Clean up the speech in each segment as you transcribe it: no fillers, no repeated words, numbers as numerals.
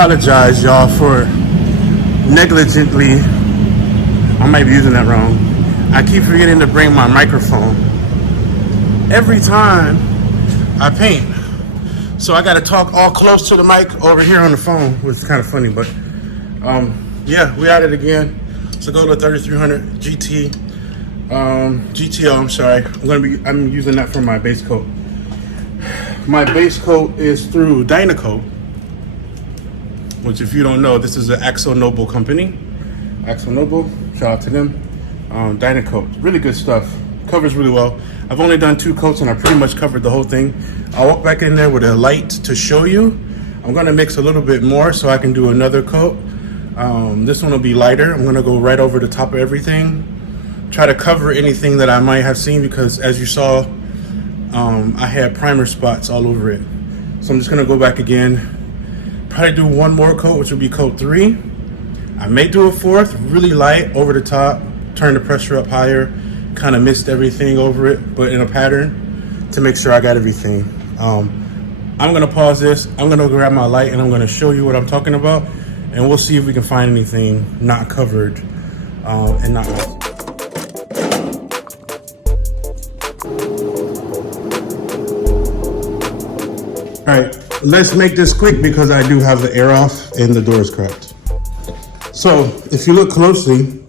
apologize, y'all, for negligently, I might be using that wrong. I keep forgetting to bring my microphone every time I paint. So I gotta talk all close to the mic over here on the phone, which is kind of funny, but yeah, we at it again. So go to 3300 GT, GTO, I'm sorry. I'm using that for my base coat. My base coat is through Dynacoat, which if you don't know, this is an Axel Noble company. Axel Noble, shout out to them. Dynacoat, really good stuff. Covers really well. I've only done 2 coats and I pretty much covered the whole thing. I'll walk back in there with a light to show you. I'm gonna mix a little bit more so I can do another coat. This one will be lighter. I'm gonna go right over the top of everything. Try to cover anything that I might have seen because as you saw, I had primer spots all over it. So I'm just gonna go back again. Probably do one more coat, which will be coat 3. I may do a 4th, really light over the top, turn the pressure up higher, kind of mist everything over it, but in a pattern to make sure I got everything. I'm gonna pause this. I'm gonna grab my light and I'm gonna show you what I'm talking about, and we'll see if we can find anything not covered and not. All right, let's make this quick because I do have the air off and the door is cracked. So if you look closely,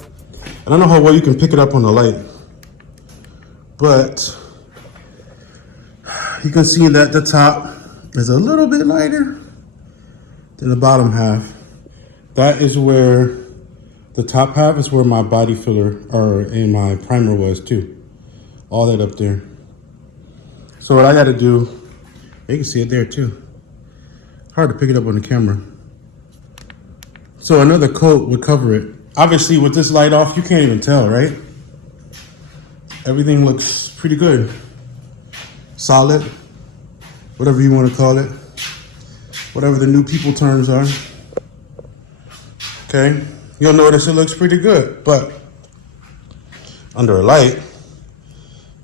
I don't know how well you can pick it up on the light, but you can see that the top is a little bit lighter than the bottom half. That is where the top half is where my body filler and my primer was too. All that up there. So what I gotta do, you can see it there too. Hard to pick it up on the camera. So another coat would cover it. Obviously with this light off, you can't even tell, right? Everything looks pretty good. Solid, whatever you want to call it. Whatever the new people terms are. Okay, you'll notice it looks pretty good, but under a light,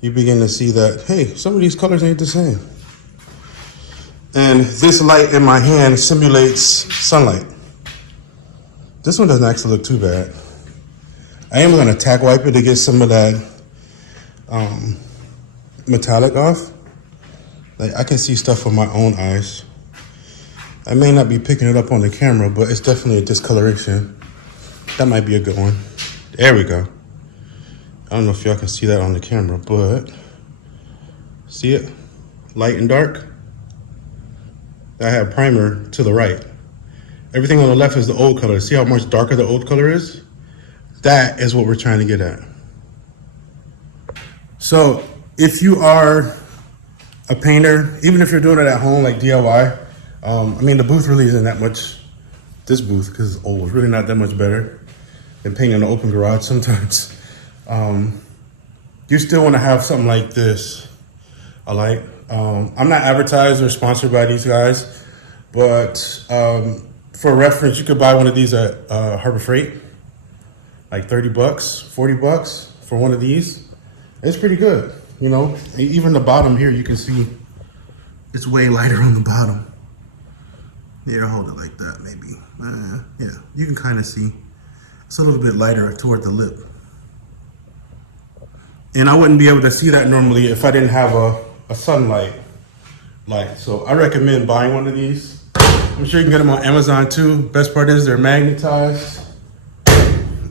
you begin to see that, hey, some of these colors ain't the same. And this light in my hand simulates sunlight. This one doesn't actually look too bad. I am gonna tack wipe it to get some of that metallic off. Like I can see stuff with my own eyes. I may not be picking it up on the camera, but it's definitely a discoloration. That might be a good one. There we go. I don't know if y'all can see that on the camera, but see it? Light and dark. I have primer to the right. Everything on the left is the old color. See how much darker the old color is? That is what we're trying to get at. So if you are a painter, even if you're doing it at home, like DIY, I mean, the booth really isn't that much, this booth, because it's old, really not that much better than painting in an open garage sometimes. You still want to have something like this, a light. I'm not advertised or sponsored by these guys, but for reference, you could buy one of these at Harbor Freight, like 30 bucks, 40 bucks for one of these. It's pretty good, you know. Even the bottom here, you can see it's way lighter on the bottom. Yeah, hold it like that, maybe. Yeah, you can kind of see it's a little bit lighter toward the lip. And I wouldn't be able to see that normally if I didn't have a sunlight light. So I recommend buying one of these. I'm sure you can get them on Amazon too. Best part is they're magnetized.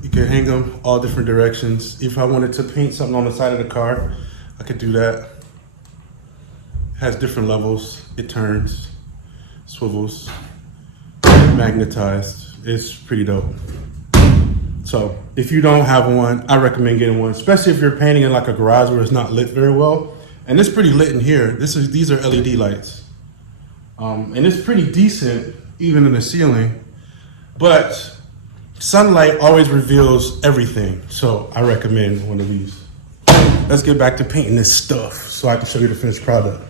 You can hang them all different directions. If I wanted to paint something on the side of the car, I could do that. It has different levels. It turns, swivels, magnetized. It's pretty dope. So if you don't have one, I recommend getting one, especially if you're painting in like a garage where it's not lit very well. And it's pretty lit in here. These are LED lights. And it's pretty decent even in the ceiling, but sunlight always reveals everything. So I recommend one of these. Let's get back to painting this stuff so I can show you the finished product.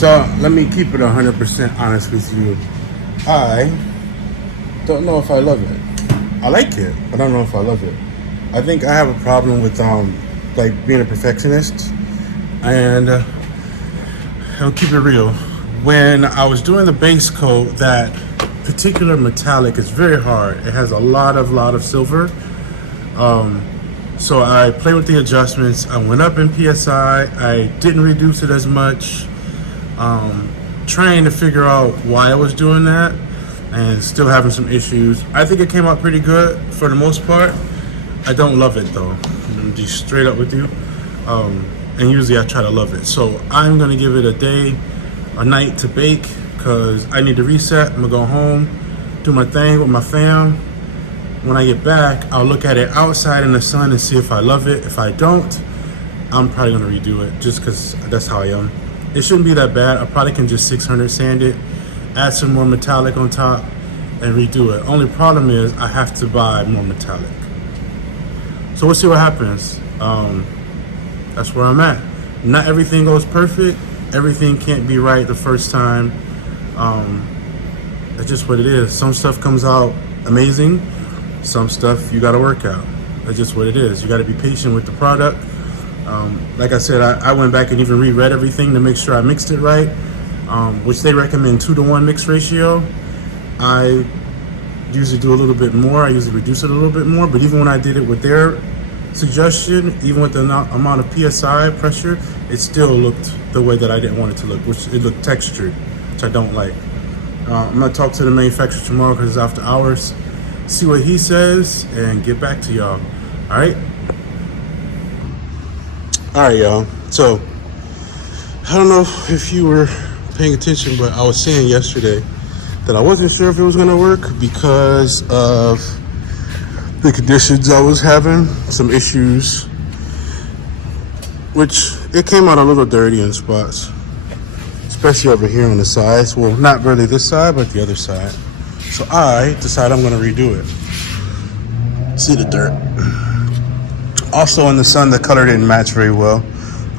So let me keep it 100% honest with you. I don't know if I love it. I like it, but I don't know if I love it. I think I have a problem with like being a perfectionist, and I'll keep it real. When I was doing the base coat, that particular metallic is very hard. It has a lot of silver. So I played with the adjustments. I went up in PSI. I didn't reduce it as much. Trying to figure out why I was doing that, and still having some issues. I think it came out pretty good for the most part. I don't love it though. I'm just straight up with you. And usually I try to love it. So I'm gonna give it a day, a night to bake, because I need to reset. I'm gonna go home, do my thing with my fam. When I get back, I'll look at it outside in the sun and see if I love it. If I don't, I'm probably gonna redo it, just because that's how I am. It shouldn't be that bad. I probably can just 600 sand it, add some more metallic on top, and redo it. Only problem is I have to buy more metallic. So we'll see what happens. That's where I'm at. Not everything goes perfect. Everything can't be right the first time. That's just what it is. Some stuff comes out amazing. Some stuff you gotta work out. That's just what it is. You gotta be patient with the product. Like I said, I went back and even reread everything to make sure I mixed it right, which they recommend 2-to-1 mix ratio. I usually do a little bit more. I usually reduce it a little bit more, but even when I did it with their suggestion, even with the amount of PSI pressure, it still looked the way that I didn't want it to look, which it looked textured, which I don't like. I'm gonna talk to the manufacturer tomorrow because it's after hours, see what he says, and get back to y'all. All right, y'all. So I don't know if you were paying attention, but I was saying yesterday that I wasn't sure if it was gonna work because of the conditions I was having, some issues, which it came out a little dirty in spots, especially over here on the sides. Well, not really this side, but the other side. So I decided I'm gonna redo it. See the dirt. Also in the sun, the color didn't match very well.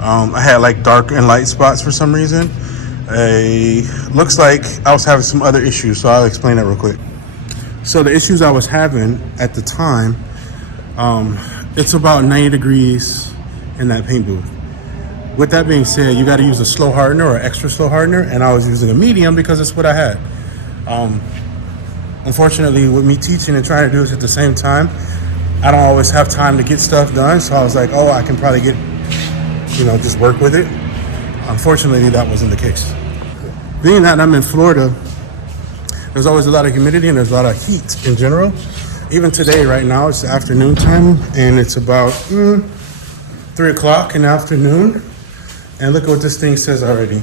I had like dark and light spots for some reason. Looks like I was having some other issues, so I'll explain that real quick. So the issues I was having at the time, it's about 90 degrees in that paint booth. With that being said, you got to use a slow hardener or extra slow hardener, and I was using a medium because that's what I had. Unfortunately, with me teaching and trying to do this at the same time, I don't always have time to get stuff done, so I was like, oh, I can probably get, just work with it. Unfortunately, that wasn't the case. Being that I'm in Florida, there's always a lot of humidity and there's a lot of heat in general. Even today, right now, it's afternoon time and it's about 3 o'clock in the afternoon. And look at what this thing says already.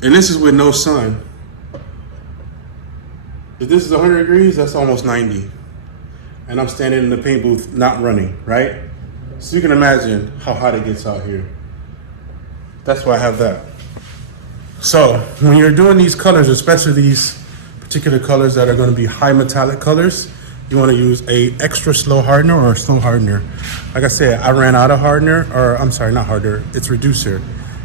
And this is with no sun. If this is 100 degrees, that's almost 90. And I'm standing in the paint booth, not running, right? So you can imagine how hot it gets out here. That's why I have that. So when you're doing these colors, especially these particular colors that are going to be high metallic colors, you want to use a extra slow hardener or a slow hardener. Like I said, I ran out of hardener, or I'm sorry, not hardener, it's reducer.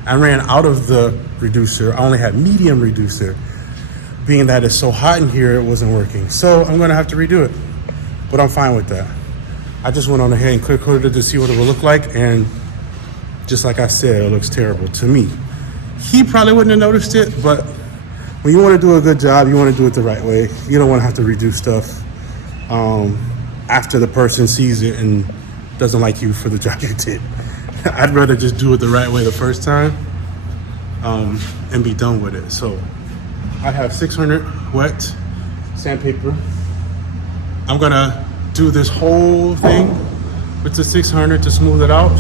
I ran out of the reducer. I only had medium reducer. Being that it's so hot in here, it wasn't working. So I'm going to have to redo it, but I'm fine with that. I just went on ahead and clear coated it to see what it would look like, and just like I said, it looks terrible to me. He probably wouldn't have noticed it, but when you want to do a good job, you want to do it the right way. You don't want to have to redo stuff after the person sees it and doesn't like you for the job you did. I'd rather just do it the right way the first time and be done with it. So I have 600 wet sandpaper. I'm gonna do this whole thing with the 600 to smooth it out.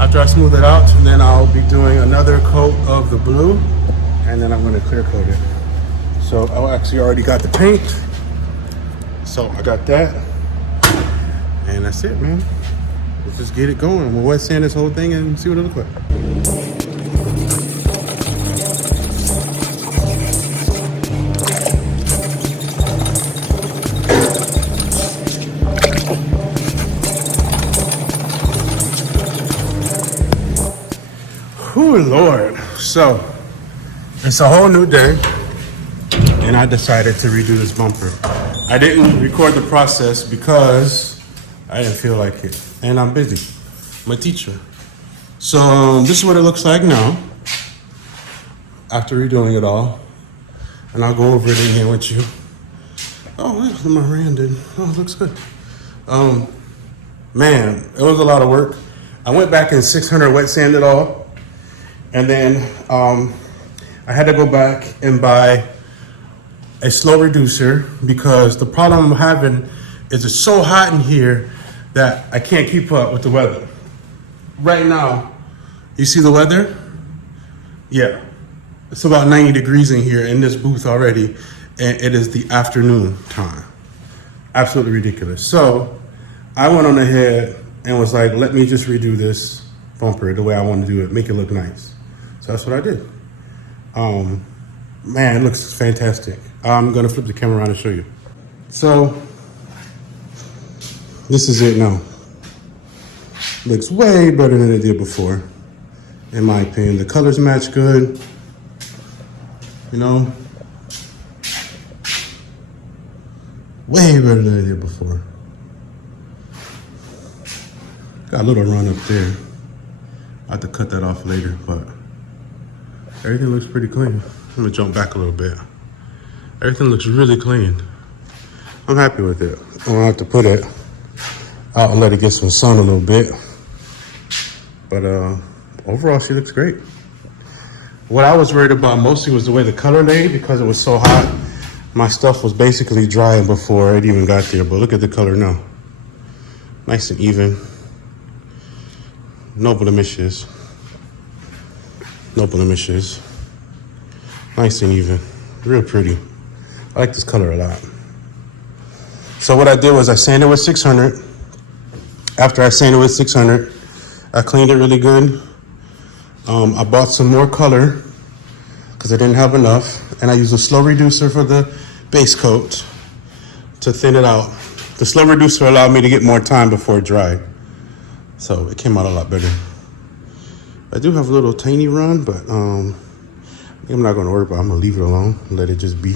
After I smooth it out, then I'll be doing another coat of the blue, and then I'm gonna clear coat it. So I actually already got the paint. So I got that, and that's it, man. Let's just get it going. We'll wet sand this whole thing and see what it looks like. Oh Lord. So it's a whole new day and I decided to redo this bumper. I didn't record the process because I didn't feel like it. And I'm busy. I'm a teacher. So this is what it looks like now after redoing it all. And I'll go over it again with you. Oh, look, my Randon. Oh, it looks good. Man, it was a lot of work. I went back and 600 wet sand it all. And then I had to go back and buy a slow reducer because the problem I'm having is it's so hot in here that I can't keep up with the weather. Right now, you see the weather? Yeah, it's about 90 degrees in here in this booth already, and it is the afternoon time. Absolutely ridiculous. So I went on ahead and was like, let me just redo this bumper the way I want to do it, make it look nice. So that's what I did. Man, it looks fantastic. I'm gonna flip the camera around and show you. So this is it now. Looks way better than it did before, in my opinion. The colors match good, you know. Way better than it did before. Got a little run up there. I have to cut that off later, but everything looks pretty clean. I'm gonna jump back a little bit. Everything looks really clean. I'm happy with it. I'm gonna have to put it out and let it get some sun a little bit. But overall, she looks great. What I was worried about mostly was the way the color laid because it was so hot. My stuff was basically drying before it even got there, but look at the color now. Nice and even. No blemishes. No blemishes. Nice and even. Real pretty. I like this color a lot. So what I did was I sanded with 600. After I sanded with 600, I cleaned it really good. I bought some more color because I didn't have enough. And I used a slow reducer for the base coat to thin it out. The slow reducer allowed me to get more time before it dried. So it came out a lot better. I do have a little tiny run, but I'm not gonna worry about it. I'm gonna leave it alone and let it just be.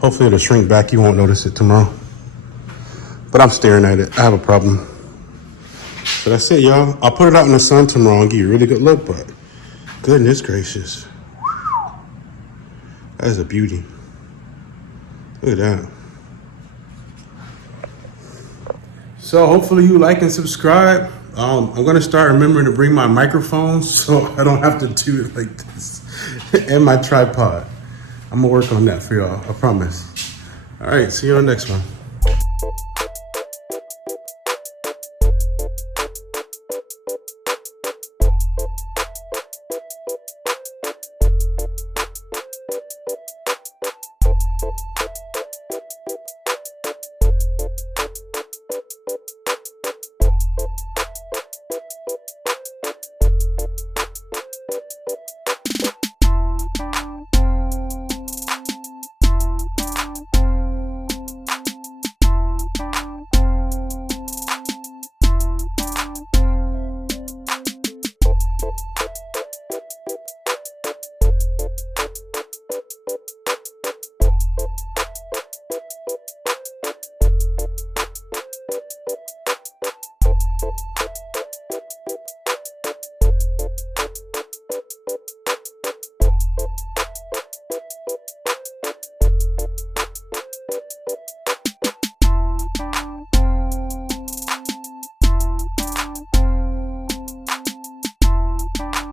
Hopefully it'll shrink back. You won't notice it tomorrow. But I'm staring at it. I have a problem. So that's it, y'all. I'll put it out in the sun tomorrow and give you a really good look, but goodness gracious. That is a beauty. Look at that. So hopefully you like and subscribe. I'm gonna start remembering to bring my microphone so I don't have to do it like this. And my tripod. I'm gonna work on that for y'all, I promise. All right, see you on the next one.